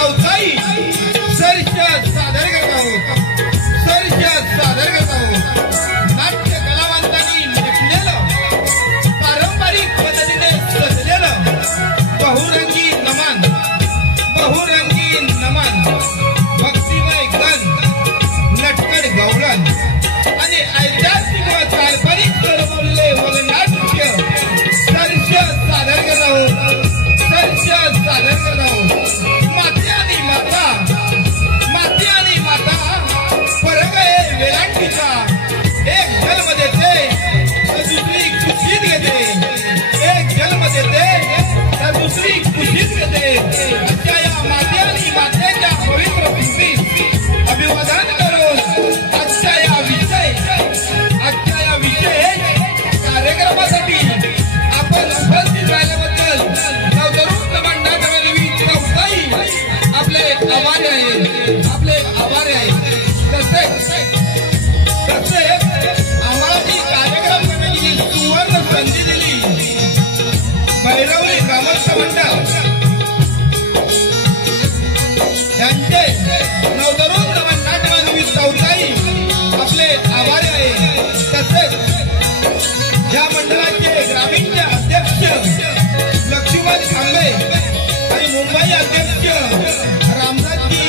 चौथाई सरशात सादर करत आहोत. सरशात सादर करत आहोत. नाट्य कलावंतांनी नटलेलं पारंपरिक पद्धतीने सजलेलं बहुरंगी नमन, बहुरंगी नमन, भक्तिमय गण, नटखट गवळण आणि ऐतिहासिक व काल्पनिक सरमले वगनाट्य सरशात सादर करत आहोत. सरशात सादर करत आहोत. माते आणि माता फरक आहे वेलांटीचा. एक जन्म देते तर दुसरी कुशीत घेते. एक जन्म देते तर दुसरी कुशीत घेते. अशा या माते आणि मातेच्या पवित्र भूमीत अभिवादन करून आजच्या या विषय कार्यक्रमासाठी आपण उपस्थित राहिल्याबद्दल नवतरुण मंडळाच्या चौथाई आपले आभारी आहे. आपले आभारी आहे. तसे आम्हाला ती कार्यक्रम करण्याची सुवर्ण संधी दिली भैरवली ग्रामस्थ मंडळ यांचे नवतरुण मंडळाच्या चौथाई आपले आभारी आहे. तसेच या मंडळाचे ग्रामीणचे अध्यक्ष लक्ष्मण खांबे आणि मुंबई अध्यक्ष रामदासजी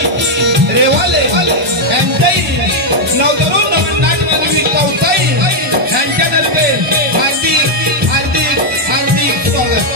रेवाले यांच्याही नवतरुण मंडळाची चौथाई यांच्यातर्फे हार्दिक हार्दिक हार्दिक स्वागत.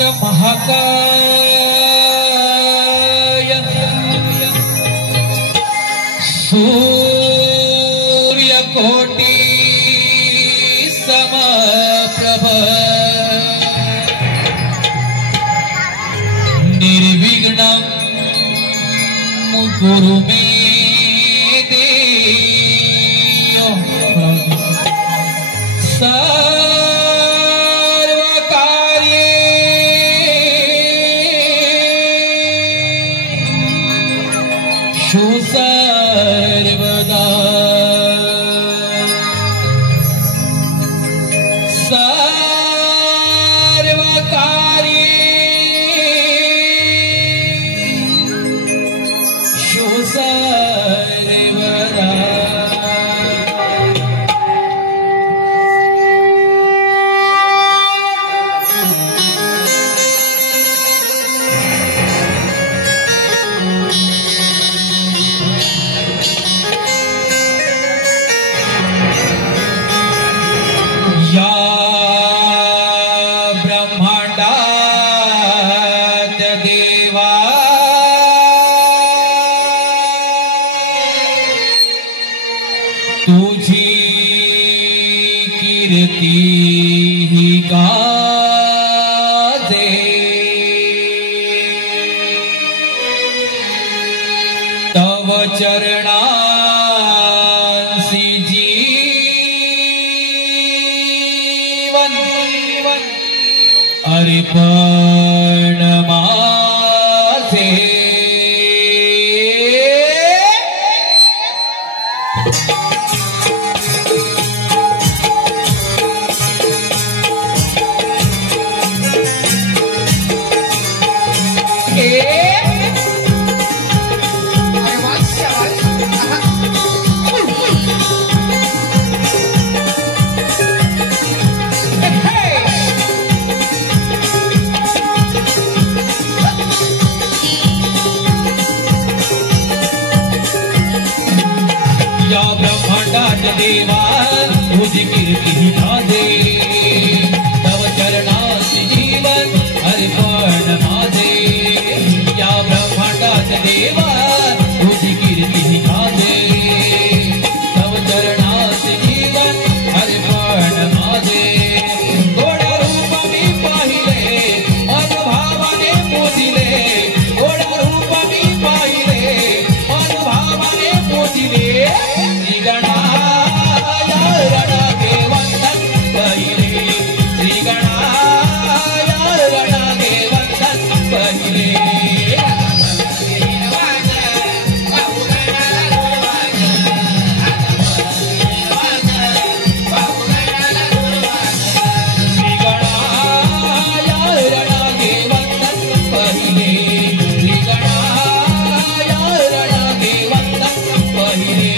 महाकाय सूर्यकोटि समप्रभ निर्विघ्नं कुरु मे देव सर्वकार्येषु सर्वदा सर्वकार्येषु सर्वदा या ब्रह्मांडात देवा तुझी कीर्ती ही गाजे तव चरणांसी जीवन अर्पण माझे या ब्रह्मांडात देवा तुझी कीर्ती ही गाजे तव चरणांसी जीवन अर्पण माझे या ब्रह्मांडात देवा तुझी कीर्ती ही गाजे तव चरणांसी जीवन अर्पण माझे गोड रूप मी पाहिले अनुभावाने मोदिले गोड रूप मी पाहिले अनुभावाने मोदिले श्री गणाय रणगे वंदन पहिले श्री गणाय रणगे वंदन पहिले श्री गणाय रणगे वंदन पहिले श्री गणाय रणगे वंदन पहिले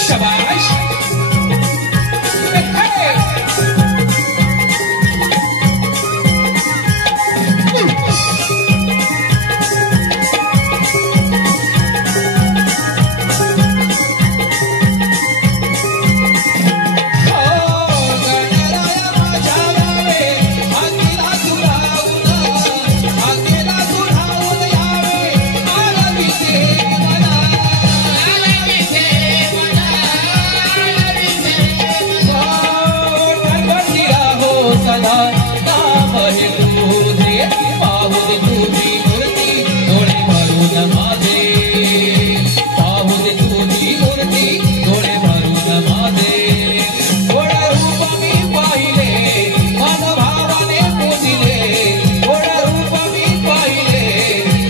शाबाश सदा नाम है तुझे पाहुन तुझी मूर्ति डोळे भरून माझे पाहुन तुझी मूर्ति डोळे भरून माझे गोड रूप मी पाहिले मन भावाने पूजिले गोड रूप मी पाहिले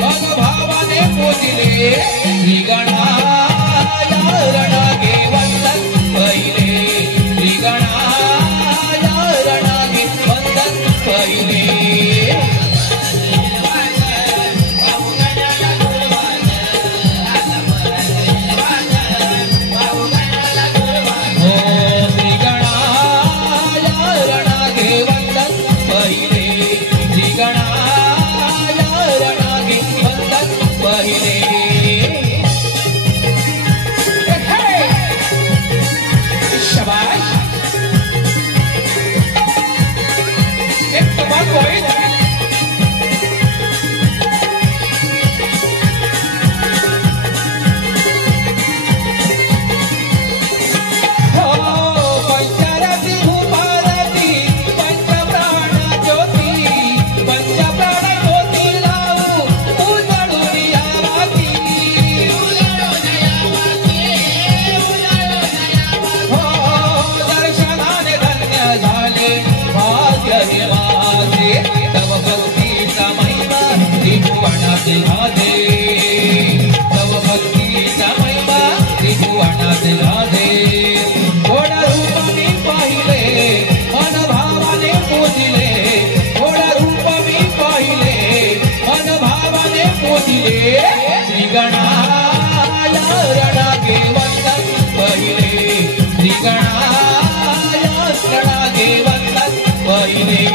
मन भावाने पूजिले श्री गणाय रणगे वंदन पहिले श्री गणाय रणगे वंदन पहिले श्री गणाय रणगे वंदन पहिले श्री गणाय रणगे वंदन पहिले शाबाश गाधे तव भक्तीचा महिमा त्रिभुवनात गाधे थोड्या रूप मी पाहिले मन भावाने पूजिले थोड्या रूप मी पाहिले मन भावाने पूजिले श्री गणाय रणागे वंदन पहिले श्री गणाय रणागे वंदन पहिले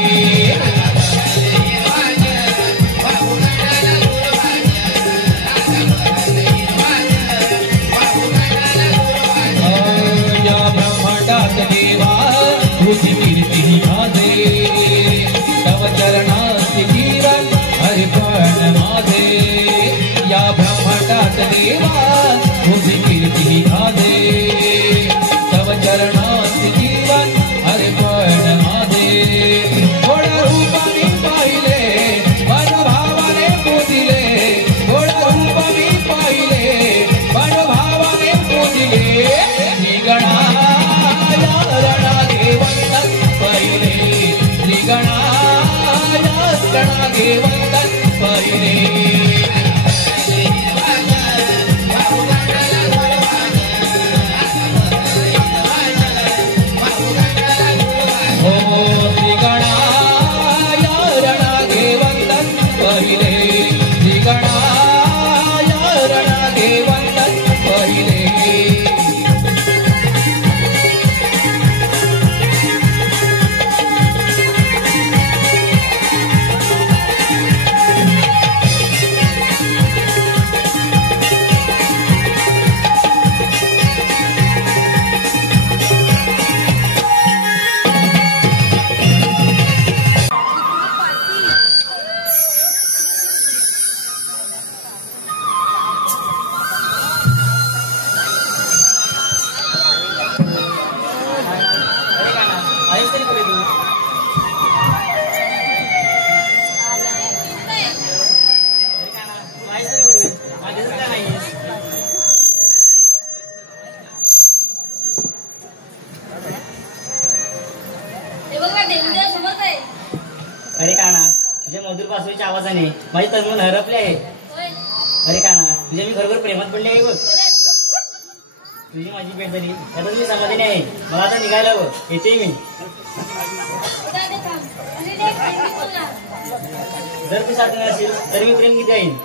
तुझी कीर्ती गाधे तव चरणात जीवन अर्पण माझे या ब्रह्मांडात देवा तुझी कीर्ती गाधे तव चरणात जीवन अर्पण माझे थोड्या रूपाने पाहिले मन भावाने पूजिले थोड्या रूपाने पाहिले मन भावाने पूजिले श्री गणाय रणागे वंदन पहिले श्री गणाय रणागे वंदन पहिले हो श्री गणाय रणागे वंदन पहिले श्री गणाय रणागे वंदन पहिले अरे काना तुझ्या मधुर पासुरीच्या आवाजाने माझे तनमन हरपले आहे. अरे काना तुझ्या मी खरोखर प्रेमात पडले आहे बघ. तुझी माझी भेट झाली त्यातच मी समाधानी आहे. मला आता निघायला हवं. येते मी. जर तू साथ नसेल तर मी प्रेम किती येईन.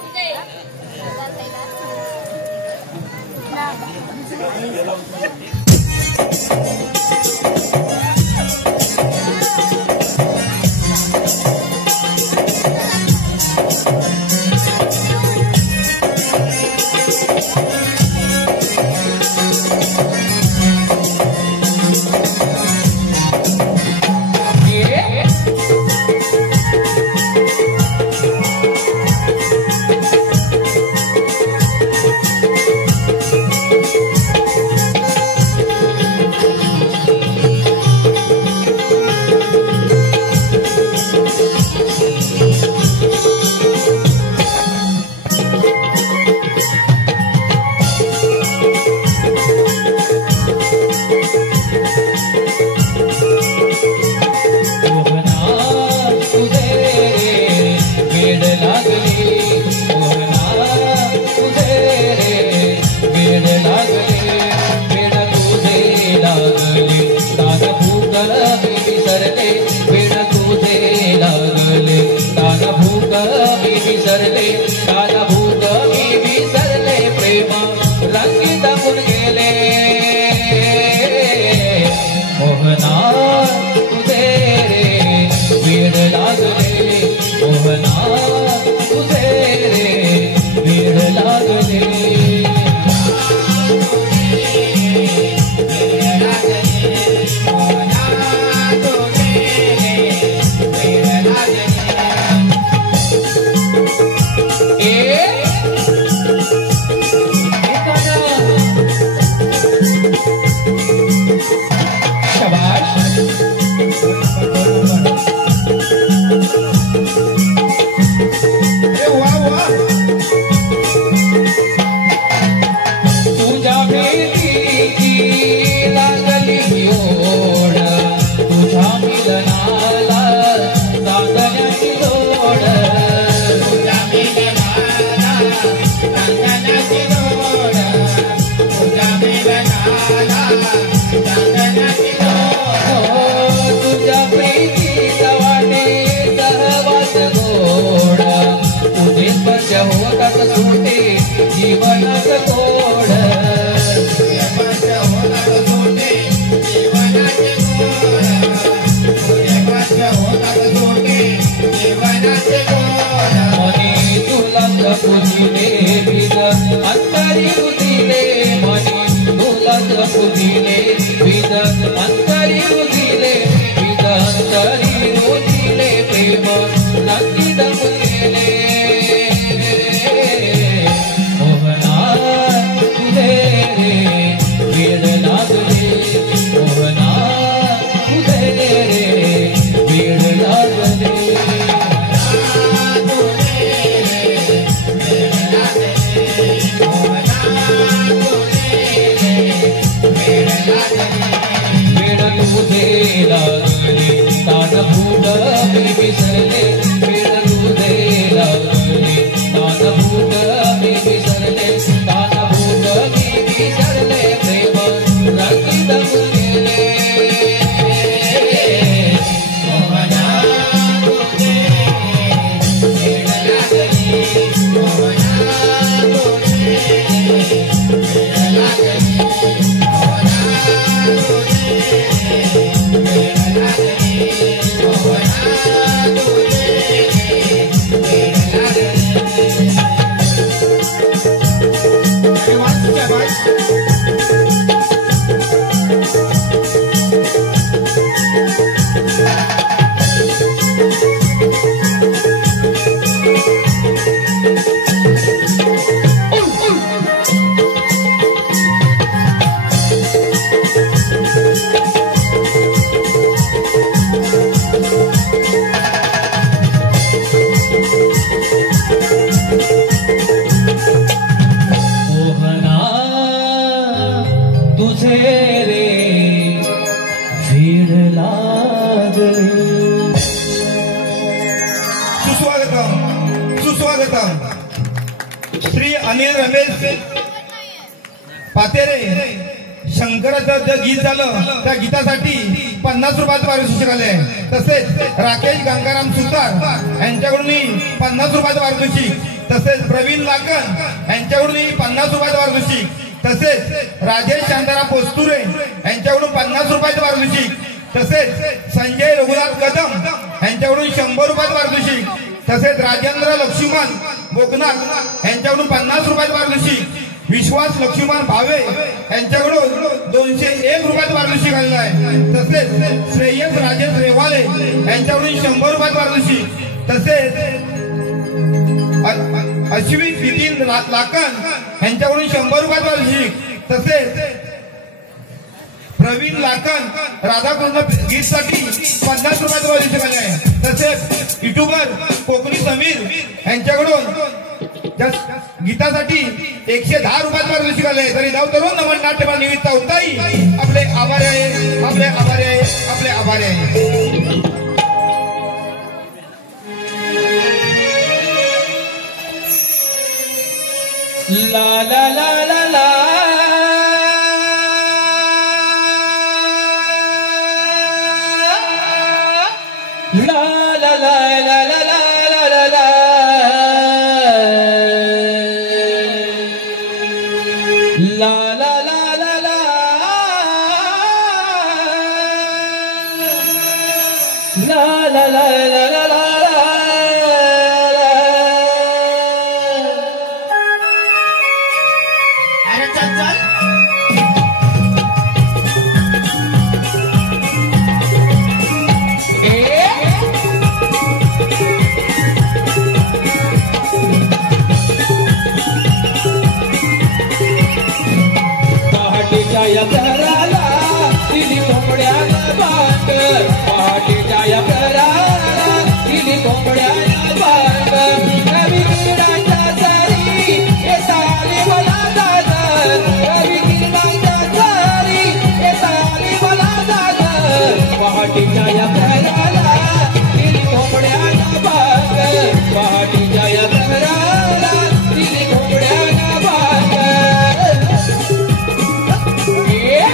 सुस्वागतम सुस्वागतम. श्री अनिल रमेश पातेरे शंकराचं जे गीत झालं त्या गीतासाठी 50 रुपयाचं पारितोषिक आले. तसेच राकेश गंगाराम सुतार यांच्याकडून 50 रुपयाचं पारितोषिक. तसेच प्रवीण लाकन यांच्याकडून 50 रुपयाचं पारितोषिक. तसेच राजेश शांताराम पोस्तुरे यांच्याकडून 50 रुपयाचं पारितोषिक. तसेच संजय रघुनाथ कदम यांच्याकडून 100 रुपयाचं पारितोषिक. तसेच राजेंद्र लक्ष्मण बोकनाथ यांच्याकडून 50 रुपयाचं पारितोषिक. विश्वास लक्ष्मण भावे यांच्याकडून 201 रुपयाचं पारितोषिक आलेलं आहे. तसेच श्रेयस राजेश रेवाले यांच्याकडून 100 रुपयाचं पारितोषिक. तसेच अश्विन नितीन लाकन यांच्याकडून 100 रुपयाचं पारितोषिक. तसेच प्रवीण लाकन राधाकृष्ण गीतसाठी 50 रुपयाचं पारितोषिक आले आहे. तसेच युट्यूबर कोकणी समीर यांच्याकडून गीतासाठी 110 रुपयाचं पारितोषिक आले. तरी नाव तरुण नमन नाट्यमा निमित्त होताही आपले आभारी आहे, आपले आभारी आहे, आपले आभारी आहे. ला ला ला ला ला ला ला ला ला ला ला ला La la la la la la la la la la la अरे चल चल या घराला दिली कोंबड्याला भाकर. पहाटेच्या या घराला दिली कोंबड्याला भाकर. रवी किरणाच्या चारी येता आली मला दादर. रवी किरणाच्या चारी येता आली मला दादर. पहाटेच्या या घराला दिली कोंबड्याला भाकर. पहाटेच्या या घराला दिली कोंबड्याला भाकर. Yeah.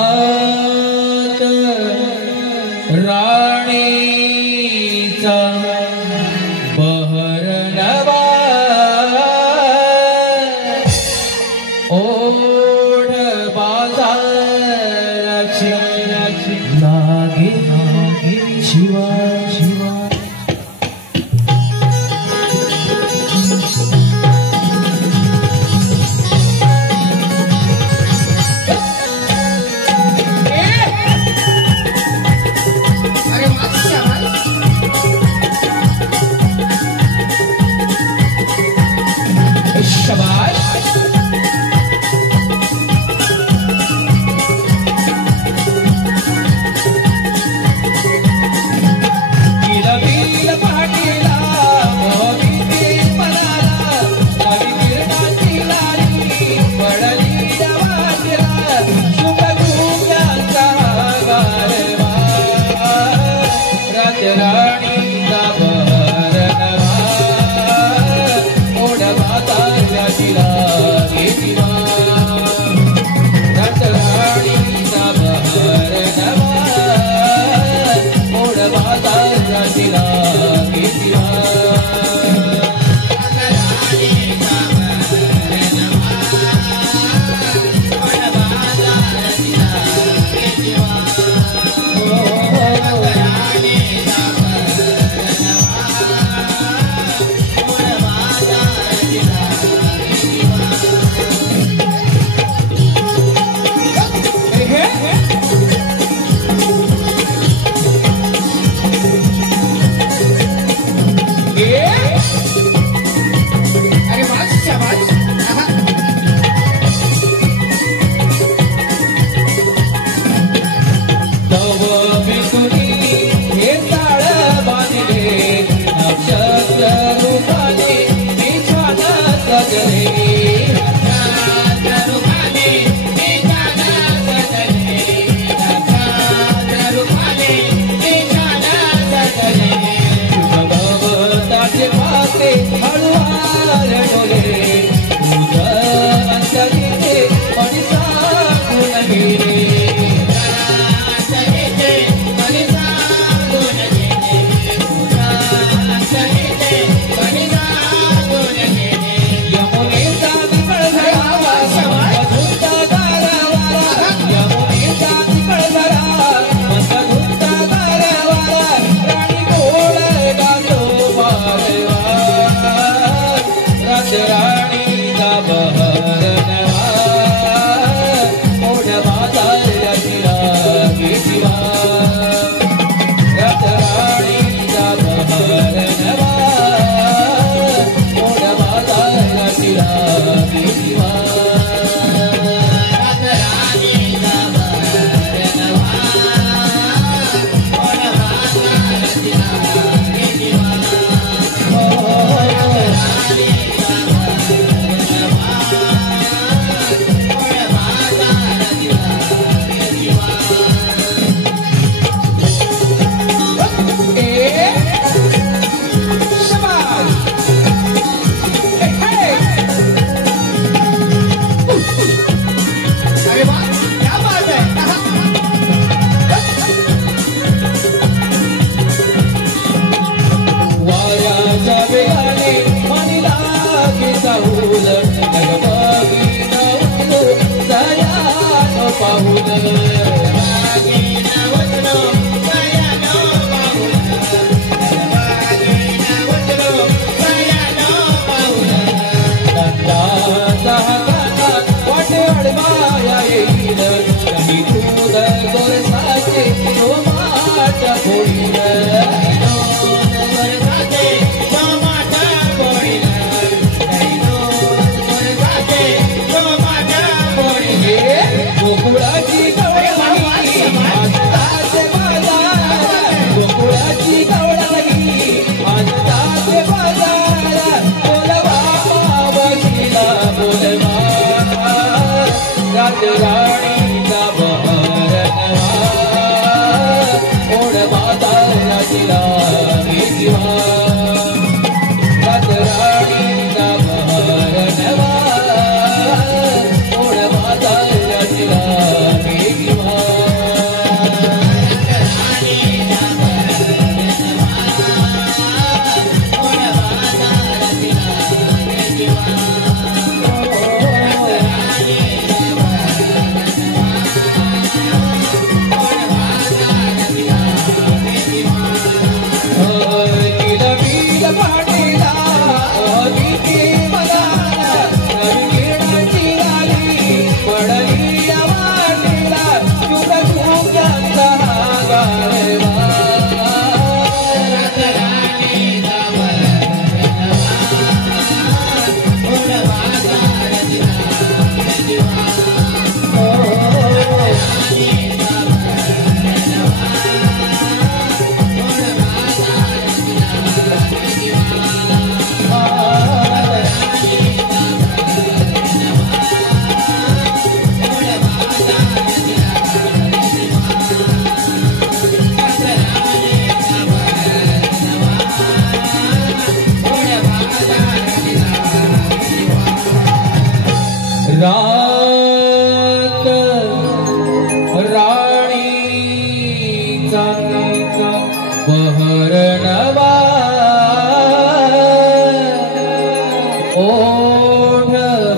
घरात राणीचा बहरनवा ओढ बाजाराची लागे शिवा शिवा शाबाश रात राणी बहरणवा ओढ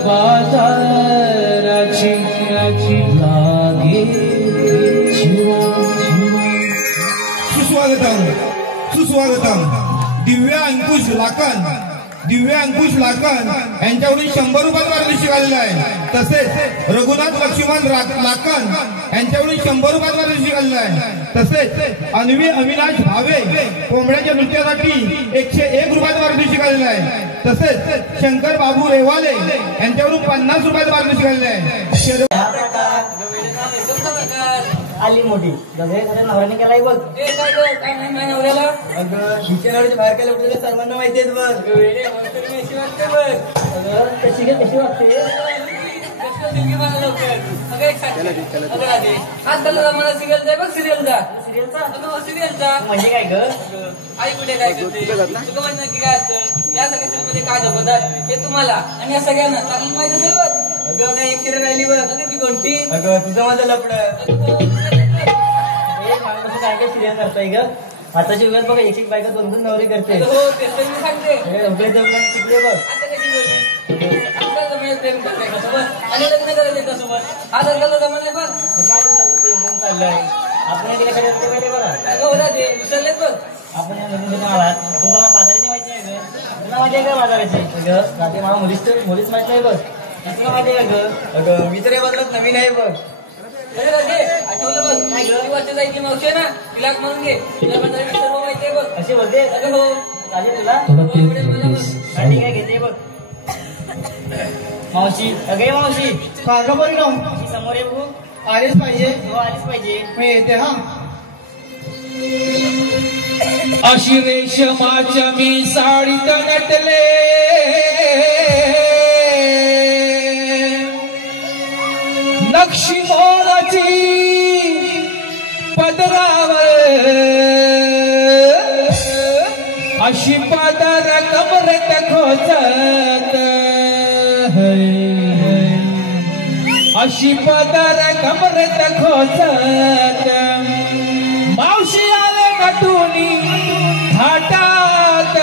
बाजाराची लागे सुस्वागतम सुस्वागतम. दिव्या अंकुश लाकन यांच्याकडून 100 रुपयाचा पारितोषिक आलेला आहे. तसेच रघुनाथ लक्ष्मण लाकन यांच्याकडून 100 रुपयाचा पारितोषिक आलेला आहे. तसेच अन्वी अविनाश भावे कोंबड्याच्या नृत्यासाठी 101 रुपयाचा पारितोषिक आलेला आहे. तसेच शंकर बाबू रेवाले यांच्याकडून 50 रुपयाचा पारितोषिक आलेला आहे. आली मोठी नवऱ्याने केलाय बघ. नवऱ्याला बाहेर केलं कुठे सर्वांना माहिती आहे बघ. कशी वाटते मला सिरियलचा बघ. सिरियलचा म्हणजे काय ग? आई कुठे काय करते नक्की काय असतं या सगळ्या सिरियलमध्ये काय दाखवतात हे तुम्हाला आणि या सगळ्यांना चांगली माहिती असेल बघ. अगं नाही एक सिरियल राहिली बघ. ती कोणती? अगं तुझं माझं लपड काय काय सिरियल करताय ग? आताच्या युगात बघा एक बायका 2 नवरी करते. हो ते मी सांगते शिकले बघ. प्रेम करताय का सोबत आणि लग्न करायचं त्यासोबत हा लग्नाचा जमाना आहे बघ. प्रेम चाललंय आपण बघा विसरलेत बघ. आपण तुम्हाला बाजाराची माहिती आहे ग? तुला माहिती आहे का बाजाराची? रात्री मला मुलीच माहित नाही बघ. तुला माहिती आहे का ग? अगं मी तर या बाजारात नवीन आहे बघ. अरे राजे आठवलं बघ. नाही ग वर्ष जायची मावशी आहे ना तिला म्हणून घे. तुला बाजाराची सर्व माहिती आहे बघ. असे बोलते अगं हो चालेल तुला ठीक आहे घेते बघ. मावशी अगे मावशी सांगा बरी ना मावशी समोर ये बघू. आलेच पाहिजे. हो आलीच पाहिजे. मी येते हा. अशी रेशमाच्या मी साडीत नटले नक्षी मोराची पदरावर अशी पदर कमरेत खोचत अशी पदर कमरेत खोचत मावशी आले नटुनी घाटात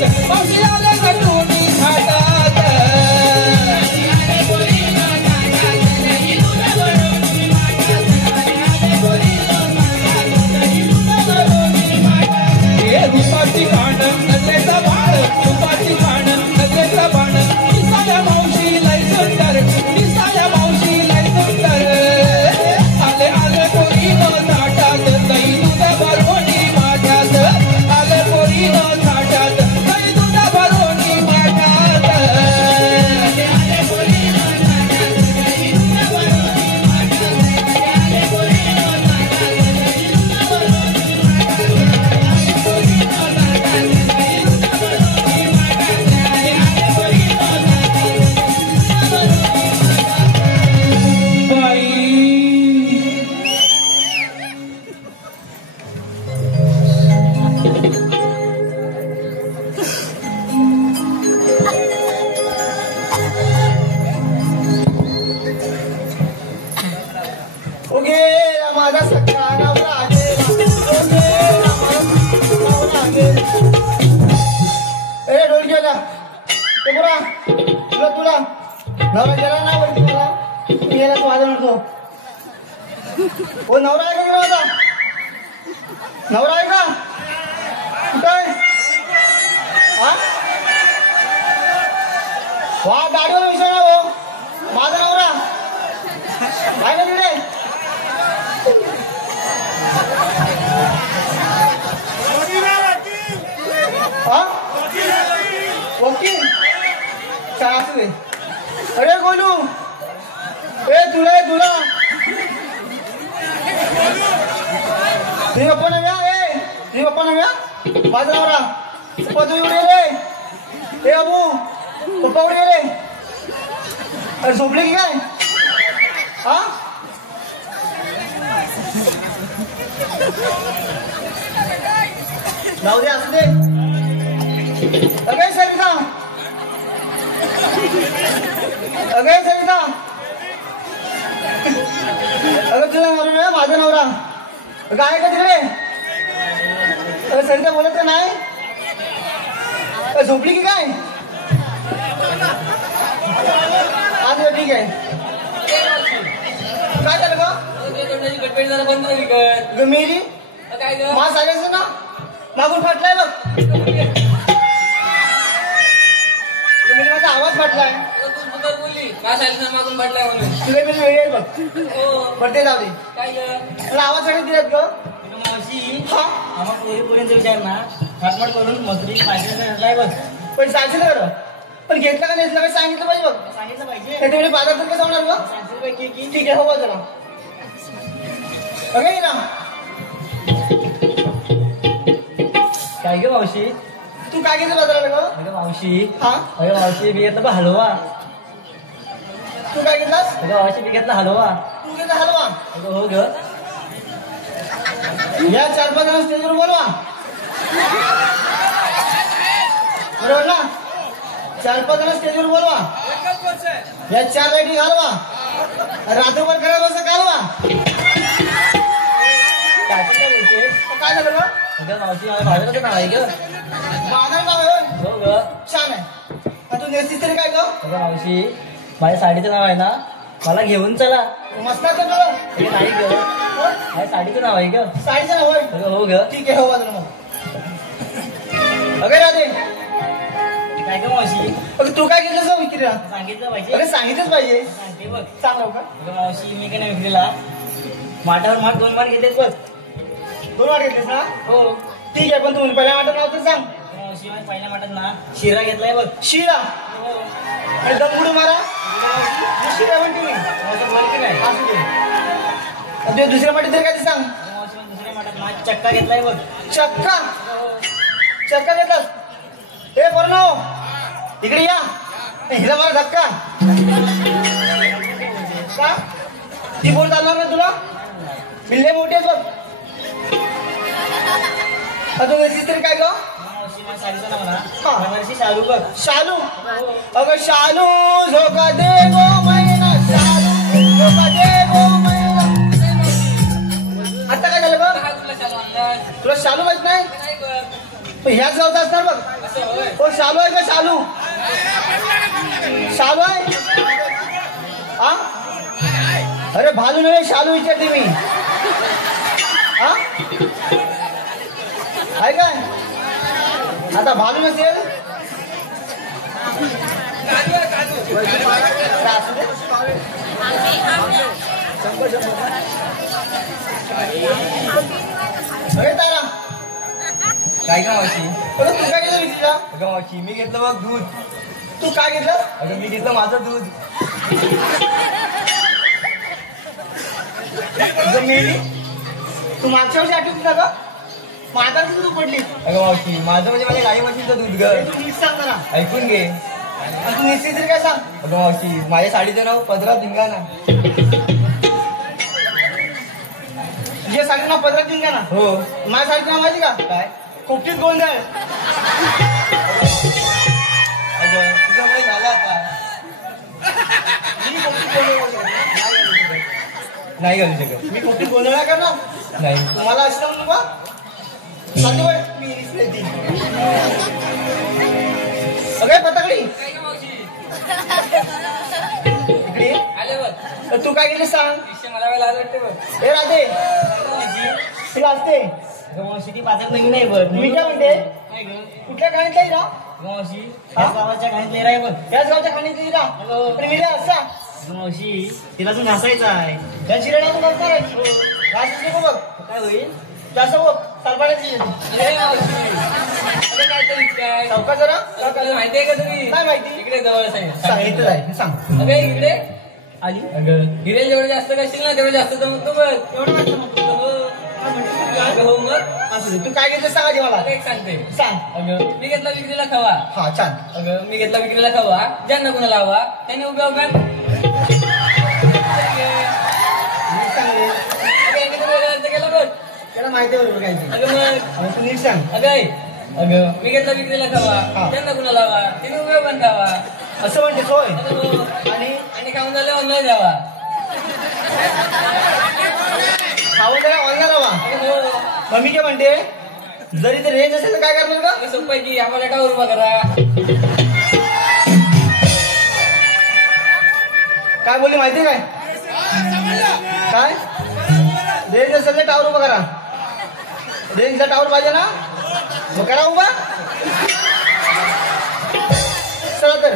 मावशी आले गटुनी थाटात रूपाची खाण नजरेचा बाण रूपाची खाण नजरेचा बाण दिसाया मावशी लय सुंदर दिसाया मावशी लय सुंदर आले आले पोरी न थाटात दही दूध भरवणी माठात आले पोरी न थाटात दही दूध भरवणी माठात आले पोरी न थाटात दही दूध भरवणी माठात आले पोरी न थाटात दही दूध भरवणी माझा सगळा नवरा आहे ए ढोलक्याला ते बरा तुला तुला नवरा गेला ना बरं तुला गेला तू वाजवणार तो हो नवरा आहे का माझा नवरा आहे का कुठं आहे हा वा गाडीवर विषय ना हो माझा नवरा आहे का तिकडे वकील काय असू दे अरे गोलू ए तुला तुला तुम्ही पप्पा नव्या ए तुम्ही पप्पा नव्या माझा नवरा पप्पा तुम्ही उडे रे ए अबू पप्पा उडे रे अरे झोपले की काय हा जाऊ दे असू दे अगे सरिता अगे सरिता अगं तुझा नवरा माझा नवरा काय का तिकडे अगं सरिता बोलत का नाही झोपली की काय आज ठीक आहे काय झालं का बंद कर मेरी काय मा सांगायचं ना मागून फाटलाय बघ माझा आवाज फाटलाय बोलली मागून पडलाय म्हणून तुला मी वेळ आहे बघ पडते जाऊ दे तुला आवाज साठी दिलात ग मावशी हा आम्हा पोरीपोरींचा विचार ना फाटमाट करून मजुरी पाहिजे बघ पण जायचं ना बरं पण घेतलं का नेसलं काही सांगितलं पाहिजे बघ सांगितलं पाहिजे हे तुम्ही बाजार तर कसं होणार बघ 500 रुपये की ठीक आहे हो जरा अगे ना काय ग मावशी तू काय घेतलं बाजाराला ग अगं मावशी हा अगं मावशी मी घेतला हलवा तू काय घेतलास अगं मावशी मी घेतला हलवा तू घेतला हलवा अगं हो ग या 4-5 जण स्टेजवर बोलवा बरोबर ना 4-5 जण स्टेजवर बोलवा या 4 लाईटी घालवा रात्रभर खराब असं घालवा काय बोलते काय झालं ग अगं मावशी माझ्या बाजाराचं नाव आहे ग माझं नाव आहे हो ग छान आहे तू नेसतीस तरी काय ग अगं मावशी माझ्या साडीचं नाव आहे ना मला घेऊन चला मस्त आहे का अगं नाही ग माझ्या साडीचं नाव आहे ग साडीचं नाव होय अगं हो ग ठीक आहे हो बाजूला मग अगे राधे काय ग मावशी अगं तू काय घेतलं जाऊ विक्रीला सांगितलं अगं पाहिजे सांगितलंच पाहिजे सांगते बघ सांग का अगं मावशी मी काय नाही विक्रीला माठावर माठ 2 माठ घेतेच बघ 2 वाट घेतलीस ना हो ठीक आहे पण तू पहिल्या वाटत नाव तर सांग मावशी माझ्या पहिल्या माठात ना शिरा घेतलाय बघ शिरा हो आणि दमगुडू मारा शिरा म्हणते मी मावशी बोल की नाही असू दे आणि ते दुसऱ्या वाटी तरी काय ते सांग मावशी मला दुसऱ्या माठात ना चक्का घेतलाय बघ चक्का हो चक्का घेतलास ए बरं इकडे या हिला मला धक्का का ती बोल चालणार ना तुला बिल्ले मोठे बघ अजून वेळची तरी काय ग मावशी माझ्या साडीचं नाव ना हा. बनारसी शालू बघ शालू हो अगं शालू झोका दे गो मैना शालू झोका दे गो मैना आता काय झालं बघ तुला शालू माहित नाही ह्याच गावचा असणार बघ. असं होय. हो शालू आहे का शालू? शालू आहे हा? अरे भालू नव्हे शालू विचारते मी. हा आहे काय? आता भालू नसेल असू दे. अरे तारा काय का मावशी? अरे तू काय घेतलं विचारा? अगं मावशी मी घेतलं बघ दूध. तू काय घेतलं? अगं मी घेतलं माझं दूध. अगं मेली तू मागच्या वर्षी आठवत का? माझा तू पडली. अगं मावशी माझं म्हणजे माझ्या गाई म्हशीचं दूध ग. तू नीट सांग जरा. ऐकून घे. तू निश्चित तरी काय सांग. अगं मावशी माझ्या साडीचं नाव पदरा धिंगाणा. तुझ्या साडीचं नाव पदरात देऊन ना. हो. माझ्या साडीचं नाव माहिती का? काय? कोपटीत गोंधळ. अगं तुझं वय झालं आता. मी कोपटीत गोंधळ बोलतो. नाही घालू शकत. मी कोपटीत गोंधळ नाही करणार. नाही. तुम्हाला असं म्हणू का? चालते बाय मी इरिस ती. अगे पताकडी इकडे ये. आले बघ. तर तू काय केलं सांग. विषय मला वेळेला लाज वाटते बघ. हे राहते तिला असते. अगं मावशी ती बाजार नवीन आहे बघ. मी काय म्हणते काय गं? कुठल्या खाणीत आहे रा? अगं मावशी हा? त्याच गावाच्या घाणीत लेरा आहे बघ. याच गावच्या खाणीत आहे रा. पण मी असा अगं मावशी तिला अजून घासायचा आहे. त्या शिरायला तू करणार आहे. घास नको बघ. काय होईल? जास्त बघ सालपाड्याची अरे मावशी. अरे काय तरी काय? चौका जरा तुला माहिती आहे का तुम्ही? काय माहिती? इकडे जवळच आहे. सांगितलं आहे सांग. अगं इकडे आली अगं हिरेल जेवढं जास्त करशील ना तेवढं जास्त जमतो बघ. एवढं वाटतं मग. हो. अगं हो मग. असू दे तू काय घेतलं सांगा आधी मला आता एक सांगते. सांग. अगं मी घेतला विक्रीला खवा. हा छान. अगं मी घेतला विक्रीला खवा. ज्यांना कोणाला हवा त्यांनी उभ्या उभ्या नीट सांग रे. अगं यांनी तर वेगळा अर्थ केला बघ. त्याला माहिती आहे बरोबर काय ते. अगं मग अगं तू नीट सांग. अगं मी घेतला विक्रीला खवा. हा. ज्यांना कोणाला हवा त्यांनी उभ्या उभ्या खावा. असं म्हणते होय. अगं हो. आणि आणि खाऊन झाल्यावर न द्यावा. खावं त्याला ऑनलाईन हवा. अगं हो. मग मी काय म्हणते जरी ते रेंज असेल तर काय करणार का? अगं सोपं आहे की आम्हाला टावर उभा करा. काय बोलली माहिती काय? काय रेंज असेल तर टावर उभा करा. रेंजचा टावर पाहिजे ना मग करा उभा. चला तर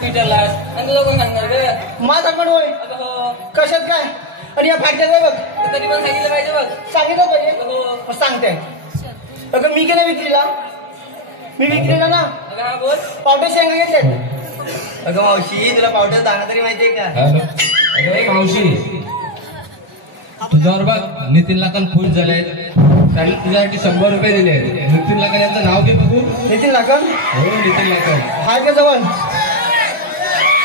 ट्विटरला आणि लोक सांगणार ग. माझा पण होय. अगं हो. कशात काय आणि या फाटल्यात आहे बघ. ते तरी पण सांगितलं पाहिजे बघ. सांगितलं पाहिजे. अगं हो. मग सांगते. अगं मी गेले विक्रीला. मी विक्रीला ना अगं हा बोल. पावटे शेंगा घेतले. अगं मावशी तुला पावडर दाणा तरी माहितीये का? अरे मावशी तुझ्यावर बघ नितीनला काल खुश झाले. त्यांनी तुझ्यासाठी 100 रुपये दिले. नितीन लाकड यांचं नाव घे तू. नितीन लाकड हो नितीन लाकड. हाय का जवळ?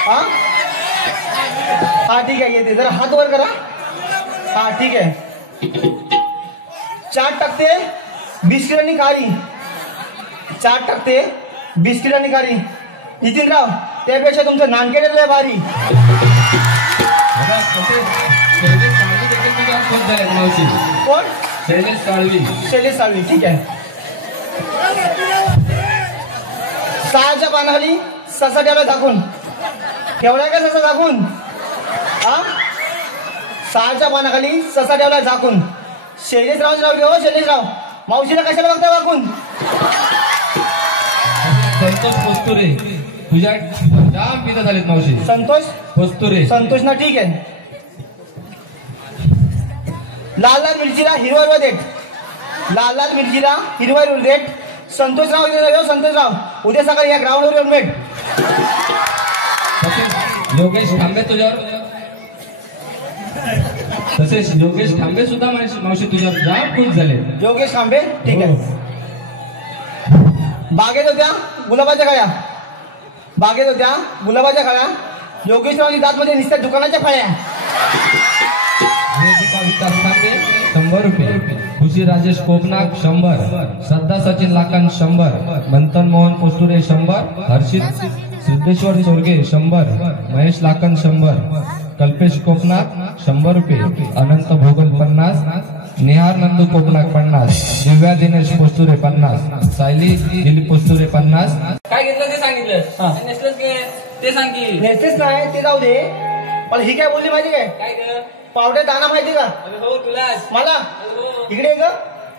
हा हा ठीक आहे येते जरा हात वर करा. हा ठीक आहे. 4 टक्के बिस्किट आणि खारी. 4 टक्के बिस्किट आणि खारी. नितीनराव त्यापेक्षा तुमचं नानकेड लय भारी. बघा, तसेच शैलेश साळवी देखील तुझ्यावर खुश झाले मावशी. कोण? शैलेश साळवी. शैलेश साळवी ठीक आहे. 6च्या पानाखाली ससा ठेवला दाखवून. ठेवलाय का ससा दाखवून? हा 6च्या पानाखाली ससा ठेवला झाकून. शैलेशरावचं नाव घेऊ. शैलेशराव मावशीला कशाला बघता वाकून? संतोष पोस्तुरे तुझ्या जाम पिता झालेत मावशी. संतोष पोस्तुरे. संतोष ना ठीक आहे. लाल लाल मिरचीला हिरवा हिरवा देठ. लाल लाल मिरचीला हिरवा हिरवा देठ. संतोषराव घेऊ. संतोषराव उद्या सकाळी या ग्राउंडवर येऊन भेट. तसेच योगेश ठांबे तुझ्यावर तसेच योगेश ठांबे सुद्धा मावशी तुझ्यावर जाम खुश झाले. योगेश खांबे ठीक आहे. हो. बागेत होत्या गुलाबाच्या काळ्या, बागेत होत्या गुलाबाच्या काळ्या, योगेश्वरांची दातमध्ये निसत्या दुकानाच्या फाळ्या. वेदिका विकास तांबे 100 रुपये, खुशी राजेश कोकनाक 100, श्रद्धा सचिन लाखन 100, मंथन मोहन पोस्तुरे 100, हर्षित सिद्धेश्वर चोरगे 100, महेश लाखन 100, कल्पेश कोकनाक 100 रुपये, अनंत भोगल 50, निहार नंदू कोकनाक 50, दिव्या दिनेश पोस्तुरे 50, सायली दिलीप पोस्तुरे 50. काय घेतलं ते सांगितलं. हा. नेसलंच काय ते सांग की. नेसतेच नाही ते जाऊ दे, पण ही काय बोलली माहिती काय? काय ग? पावडे दाना माहिती का अगं हो तुलाच. मला? अगं हो. इकडे ये ग.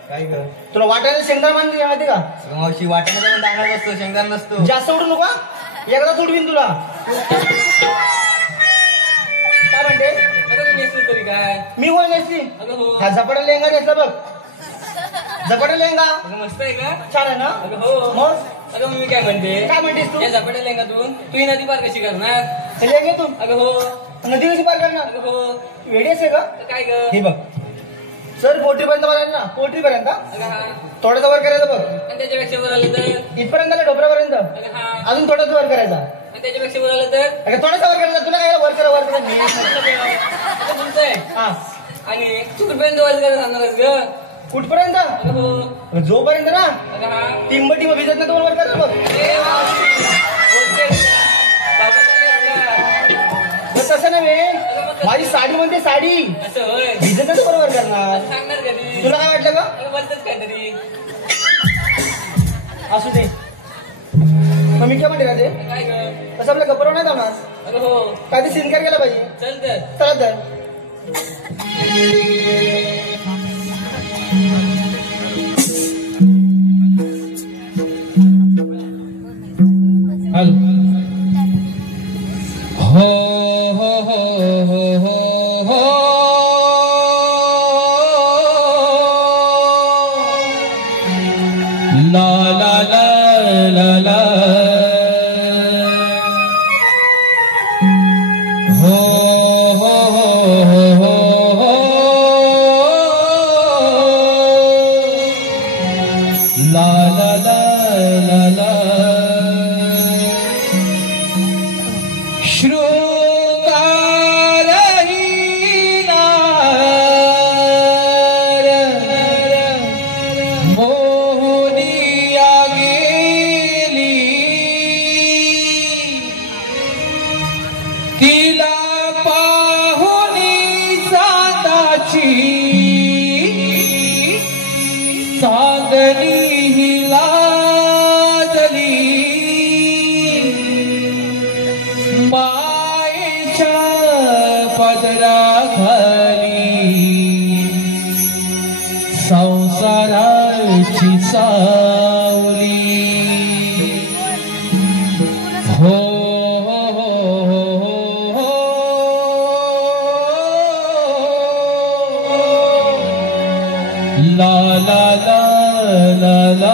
काय ग तुला वाटायला शेंगदाणा माहिती का? मावशी वाटण्याचा पण दाना नसतो, शेंगदाणा नसतो. जास्त उडू नका, एकदा उडवीन तुला. काय म्हणते? अगं तू नेसलं तरी काय. मी वर नेसली. अगं हो. हा झपाटा लेहंगा नेसला बघ, झपाटा लेहंगा अगं मस्त आहे का. छान आहे ना? अगं हो. मग अगं मी काय म्हणते. काय म्हणतेस तू? या झपाट्या लेंगातून तू ही नदी पार कशी करणार. हे लेहंगे तू अगं हो. नदी कशी पार करणार? अगं हो. वेळेस आहे का? तर काय ग. हे बघ सर, पोल्ट्री पर्यंत बघायला ना, पोल्ट्री पर्यंत अगं हा. थोडासा वर करायचा बघ, आणि त्याच्यापेक्षा वर आलं तर. इथपर्यंत आलं ढोबऱ्यापर्यंत, अगं हा. अजून थोडासा वर करायचा. आणि त्याच्यापेक्षा वर आलं तर. अगं थोडासा वर करायचा, तुला काय वर करा वर करा मी. अगं तुमचं आहे. हा आणि तू कुठपर्यंत वर करत सांगणारच ग. कुठपर्यंत? अगं हो. जोपर्यंत ना अगं हा. टिंब टिंब भिजत ना, तुम्हाला वर करायचं बघ. ए मावशी. बोलते का? बाबाचं का? तर तसं नव्हे, माझी साडी म्हणते साडी असं होय. भिजत ना बरोबर करणार. सांगणार कधी. तुला काय वाटलं का? अगं बोलतच काहीतरी. असू दे. मग मी काय म्हणते का ते, काय ग. तसं आपल्या गप्पा नाही जाणार, अगं हो. काय ते सिनकार केला पाहिजे. चल तर. चला तर. हॅलो. हो हो हो हो हो हो. ला ला ला ला ला. हो हो हो हो हो हो. ला ला ला ला ला. संसाराची सावली. हो हो हो हो हो. ला ला ला ला ला.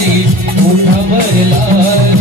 माझी ओठावर लाज